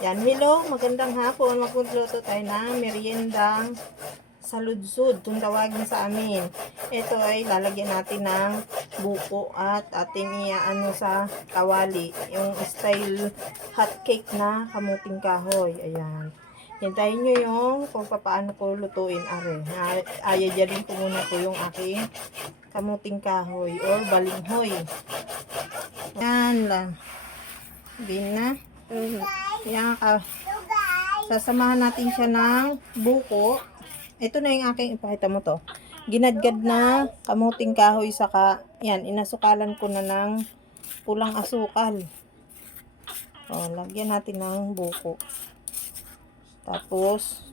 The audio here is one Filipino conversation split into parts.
Yan, hello, magandang hapon. Magluto tayo ng meriendang saludsud, kung tawagin sa amin. Ito ay lalagyan natin ng buko at ating iaano sa kawali. Yung style hot cake na kamuting kahoy. Ayan. Hintayin nyo yung kung paano ko lutuin. Are. Ayajalin ko muna po yung aking kamuting kahoy or balinghoy. Yan lang. Din na. Yan ka. Sasamahan natin siya ng buko. Ito na yung aking ipakita mo to. Ginadgad na kamuting kahoy saka yan, inasukalan ko na ng pulang asukal. O, lagyan natin ng buko. Tapos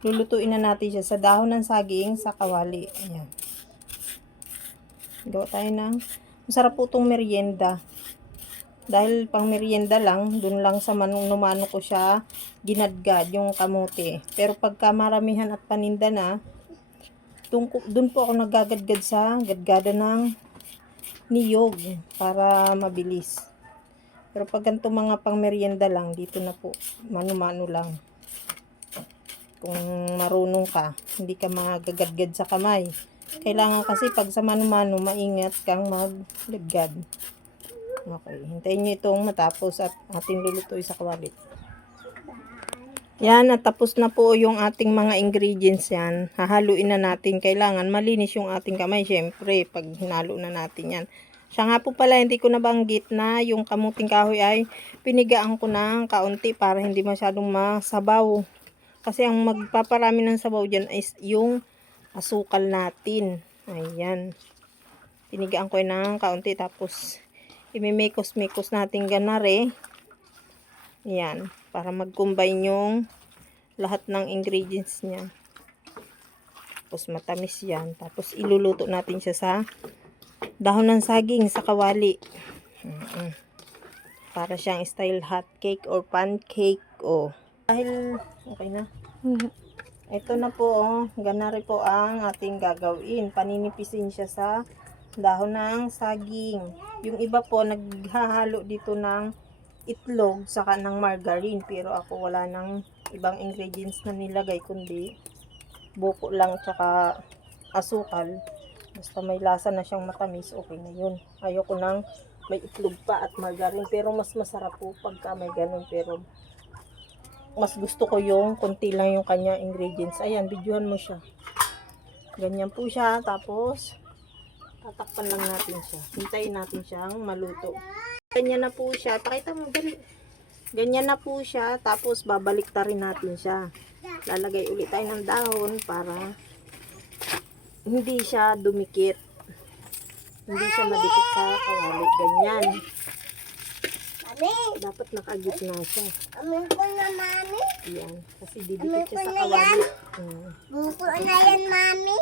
lulutuin na natin siya sa dahon ng saging sa kawali. Ayan. Gawa tayo ng masarap po itong merienda. Dahil pang merienda lang, dun lang sa manong-numano ko siya ginadgad yung kamote. Pero pagka maramihan at paninda na, dun po ako nagagadgad sa gadgada ng niyog para mabilis. Pero pag ganito mga pang merienda lang, dito na po, mano-mano lang. Kung marunong ka, hindi ka magagadgad sa kamay. Kailangan kasi pag sa mano-mano, maingat kang maggadgad. Okay, hintayin nyo itong matapos at ating lulutuin sa kawali. Yan, natapos na po yung ating mga ingredients yan. Hahaluin na natin. Kailangan malinis yung ating kamay, syempre, pag hinalo na natin yan. Siya nga po pala, hindi ko nabanggit na yung kamuting kahoy ay pinigaan ko ng kaunti para hindi masyadong masabaw. Kasi ang magpaparami ng sabaw dyan is yung asukal natin. Ayan. Pinigaan ko ng kaunti tapos imimekos-mekos natin ganare. Yan, para mag-combine yung lahat ng ingredients niya. Tapos matamis yan. Tapos iluluto natin siya sa dahon ng saging sa kawali. Para siyang style hot cake or pancake. Oh. Dahil, okay na. Ito na po, ganare po ang ating gagawin. Paninipisin siya sa dahon ng saging. Yung iba po naghahalo dito ng itlog saka ng margarine, pero ako wala nang ibang ingredients na nilagay kundi buko lang tsaka asukal. Basta may lasa na siyang matamis, okay na yun. Ayoko nang may itlog pa at margarine, pero mas masarap po pagka may ganun. Pero mas gusto ko yung konti lang yung kanya ingredients. Ayan, videohan mo siya. Ganyan po siya, tapos tatakpan lang natin siya. Hintayin natin siyang maluto. Ganyan na po siya. Pakita mo, ganyan na po siya. Tapos babalik ta rin natin siya. Lalagay ulit tayo ng dahon para hindi siya dumikit. Hindi siya madikit sa kawali. Ganyan. Dapat nakagitna siya. Amin ko na, mami. Yan. Kasi didikit siya sa kawali. Buko na yan, mami.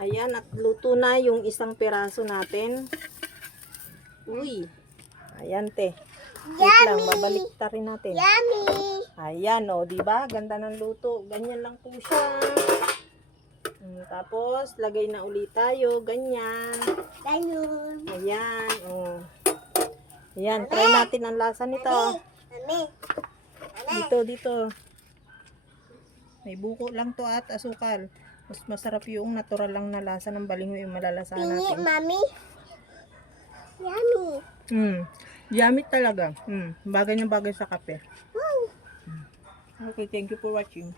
Ayan, at luto na yung isang piraso natin. Uy. Ayan, te. Wait lang, babalik ta rin natin. Yummy. Ayan, o, diba? Ganda ng luto. Ganyan lang po siya. Tapos, lagay na ulit tayo. Ganyan. Ganyan. Ayan, o. Ayan, try natin ang lasa nito. Mami. Dito. May buko lang to at asukal. Mas masarap yung natural lang na lasa ng balinghoy yung malalasahan Pingi, natin. mami. Yummy. Yummy talaga. Bagay na bagay sa kape. Wow. Okay, thank you for watching.